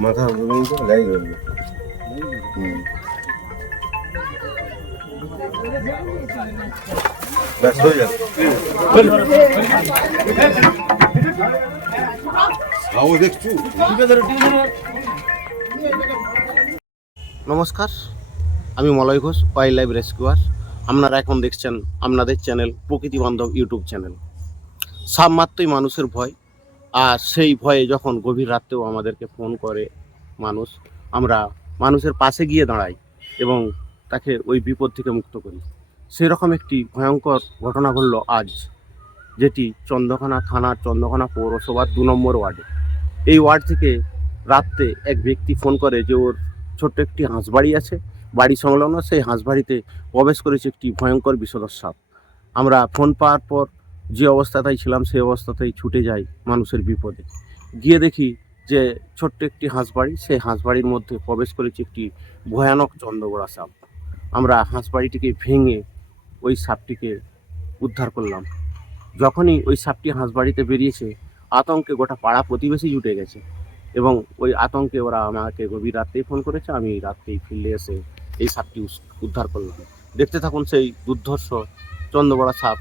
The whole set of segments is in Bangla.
মাথা নমস্কার, আমি Malay Ghosh wildlife rescuer আপনারা এখন দেখছেন আপনাদের চ্যানেল প্রকৃতি বান্ধব ইউটিউব চ্যানেল সাপ মাত্রই মানুষের ভয় আর সেই ভয়ে যখন গভীর রাত্রেও আমাদেরকে ফোন করে মানুষ, আমরা মানুষের পাশে গিয়ে দাঁড়াই এবং তাকে ওই বিপদ থেকে মুক্ত করি। সেরকম একটি ভয়ঙ্কর ঘটনা ঘটল আজ, যেটি চন্দ্রকোনা থানার চন্দ্রকোনা পৌরসভার দু নম্বর ওয়ার্ডে। এই ওয়ার্ড থেকে রাত্রে এক ব্যক্তি ফোন করে যে ওর ছোট্ট একটি হাঁসবাড়ি আছে, বাড়ি সংলগ্ন, সেই হাঁসবাড়িতে প্রবেশ করেছে একটি ভয়ঙ্কর বিষধর সাপ আমরা ফোন পাওয়ার পর যে অবস্থাতেই ছিলাম, সেই অবস্থাতেই ছুটে যাই মানুষের বিপদে। গিয়ে দেখি যে ছোট্ট একটি হাঁসবাড়ি, সেই হাঁসবাড়ির মধ্যে প্রবেশ করেছে একটি ভয়ানক চন্দ্রগোড়া সাপ। আমরা হাঁসবাড়িটিকে ভেঙে ওই সাপটিকে উদ্ধার করলাম। যখনই ওই সাপটি হাঁসবাড়িতে বেরিয়েছে, আতঙ্কে গোটা পাড়া প্রতিবেশী জুটে গেছে এবং ওই আতঙ্কে ওরা আমাকে গভীর রাত্রেই ফোন করেছে, আমি রাত্রেই ফিল্ডে এসে এই সাপটি উদ্ধার করলাম। দেখতে থাকুন সেই দুর্ধর্ষ চন্দ্রবড়া সাপ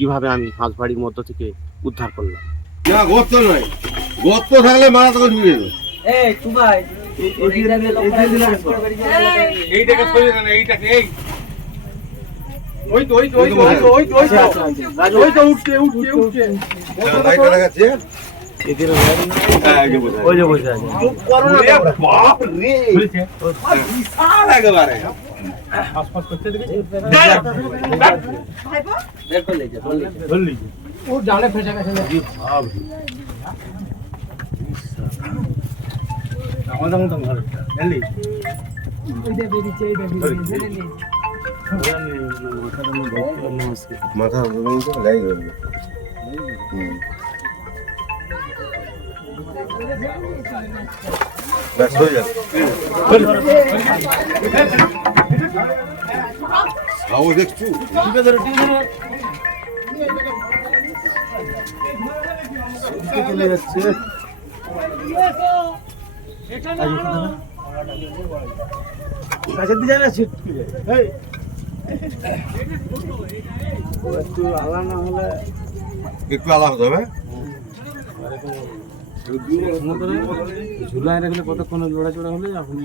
কীভাবে আমি হাঁসবাড়ির মধ্য থেকে উদ্ধার করলাম? না গর্ত নয়। গর্ত থাকলে মারা তখন ঢুকে যেত এই তুমাই এইটাকে সরিয়ে দেন এইটাকে এই। ওই তো ওই তো ওই তো ওই তো ওই তো ওই তো। উঠছে উঠছে উঠছে লাইট লাগাচ্ছে ওই যে বসে আছে। বাপ রে বিশাল একেবারে। আশপাশ করতে দেখেছি ও জানে ফেসে গেছে না আমাদের মতো ভালো জানলি মাথা ধরুন তো গাড়ি ধরবে হুম ব্যাস হয়ে যাবে হাও দেখছু? চলে যাচ্ছে যাবে ছিটকে এই একটু আলা না হলে একটু আলাদা হতে হবে। ঝুলায় রাখলে কতক্ষণ লড়াচড়া হলে আপনি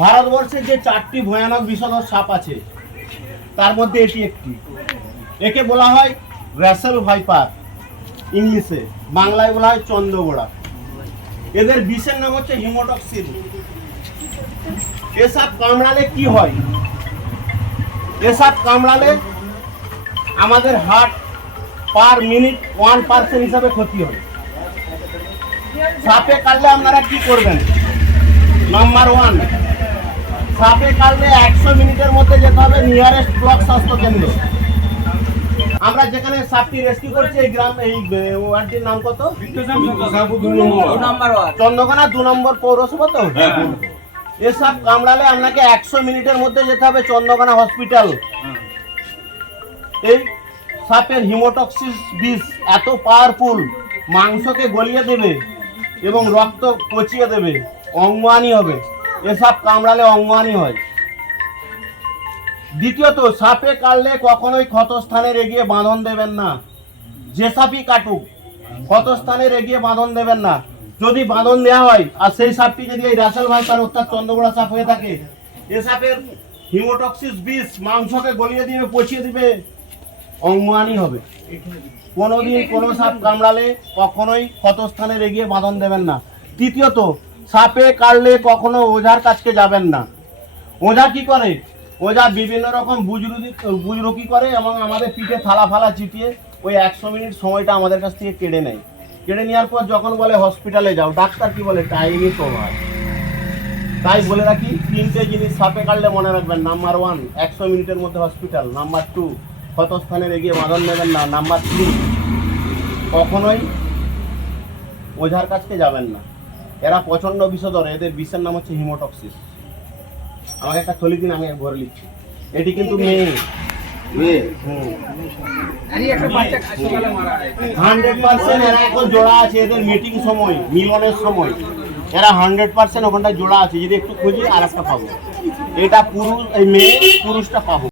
ভারতবর্ষে যে চারটি ভয়ানক বিষধর সাপ আছে তার মধ্যে এটি একটি। একে বলা হয় র্যাসেল ভাইপার ইংলিশে। বাংলায় বলা হয় চন্দ্রগোড়া। এদের বিষের নাম হচ্ছে হিমোটক্সিন। এসব কামড়ালে কি হয়? এসব কামড়ালে আমাদের heart per minute one percent হিসাবে ক্ষতি হয় সাপে কাটলে আপনারা কি করবেন? নাম্বার ওয়ান সাপে কাটলে একশো মিনিটের মধ্যে যেতে হবে নিয়ারেস্ট ব্লক স্বাস্থ্য কেন্দ্র। আমরা যেখানে সাপটি রেস্কিউ করছি এই গ্রাম এই ওয়ার্ডটির নাম কত? চন্দ্রকোনা দু নম্বর পৌরসভা তো? এসব কামড়ালে আপনাকে একশো মিনিটের মধ্যে যেতে হবে চন্দ্রকোনা হসপিটাল এই সাপের হিমোটক্সিস বিষ এত পাওয়ারফুল মাংসকে গলিয়ে দেবে এবং রক্ত পচিয়ে দেবে, অঙ্গহানি হবে। এসব কামড়ালে অঙ্গহানি হয়। দ্বিতীয়ত, সাপে কাটলে কখনোই ক্ষতস্থানের এগিয়ে বাঁধন দেবেন না। যে সাপই কাটুক ক্ষতস্থানের এগিয়ে বাঁধন দেবেন না। যদি বাঁধন দেওয়া হয়, আর সেই সাপটি যদি এই রাসেল ভাইপার অর্থাৎ চন্দ্রগোড়া সাপ হয়ে থাকে, এ সাপের হিমোটক্সিস বিষ মাংসকে গলিয়ে দিবে, পচিয়ে দিবে অঙ্গহানি হবে। কোনোদিন কোনো সাপ কামড়ালে কখনোই ক্ষতস্থানে এগিয়ে বাঁধন দেবেন না। তৃতীয়ত, সাপে কাটলে কখনো ওঝার কাছকে যাবেন না। ওঝা কি করে? ওঝা বিভিন্ন রকম বুজরুকি বুজরুকি করে এবং আমাদের পিঠে থালা ফালা চিটিয়ে ওই একশো মিনিট সময়টা আমাদের কাছ থেকে কেড়ে নেয়। কেড়ে নেওয়ার পর যখন বলে হসপিটালে যাও, ডাক্তার কি বলে? টাইমই তোমার তাই বলে রাখি, তিনটে জিনিস সাপে কাটলে মনে রাখবেন। নাম্বার ওয়ান, একশো মিনিটের মধ্যে হসপিটাল। নাম্বার টু ক্ষতস্থানের এগিয়ে বাঁধন নেবেন না। নাম্বার থ্রি কখনোই ওঝার কাছকে যাবেন না। এরা প্রচণ্ড বিষধর এদের বিষের নাম হচ্ছে হিমোটক্সিস। আমাকে একটা থলি দিন আমি ভরে লিখছি এটি কিন্তু মেয়ে। মেয়ে? হান্ড্রেড পার্সেন্ট এরা এখন জোড়া আছে এদের মিটিং সময় মিলনের সময়। এরা হান্ড্রেড পার্সেন্ট ওখানটায় জোড়া আছে যদি একটু খুঁজি আর একটা পাবো। এটা পুরুষ এই মেয়ে পুরুষটা পাবো।